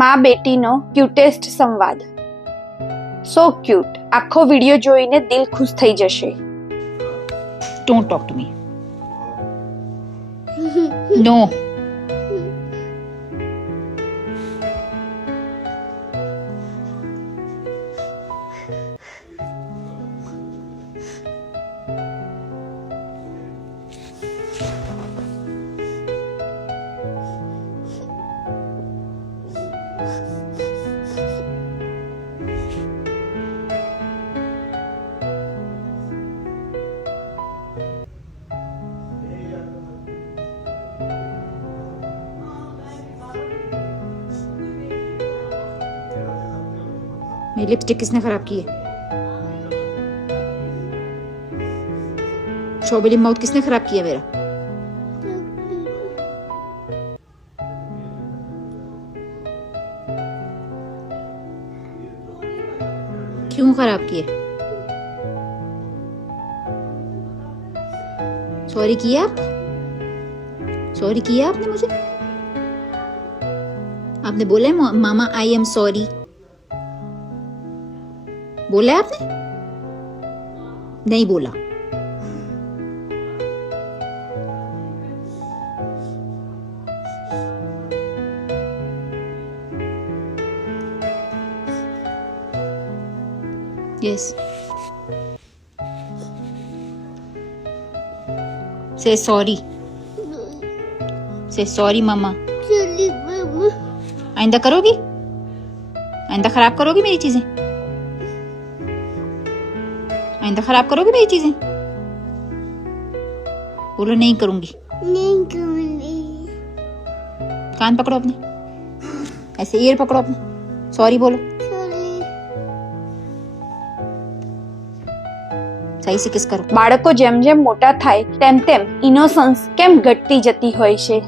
માં બેટીનો ક્યુટેસ્ટ સંવાદ. સો ક્યુટ. આખો વિડિયો જોઈને દિલ ખુશ થઈ જશે. Don't talk to me. No. मेरी लिपस्टिक किसने खराब की है? शोबेली माउथ किसने खराब किया मेरा? क्यों खराब किए? सॉरी किया आप? सॉरी किया आपने मुझे? आपने बोला है मामा आई एम सॉरी? बोला है आपने? नहीं बोला. Yes. Say sorry. Say sorry, mama. Sorry, mama. आइंदा करोगी? आइंदा खराब करोगी मेरी चीजें? आइंदा खराब करोगी मेरी चीजें? बोलो नहीं करूंगी. नहीं करूंगी. कान पकड़ो अपने, ऐसे ईयर पकड़ो अपने. सॉरी बोलो. Sorry. सही से किस करो. બાળકો જેમ જેમ મોટા થાય તેમ તેમ ઇનોસન્સ કેમ ઘટતી જતી હોય છે.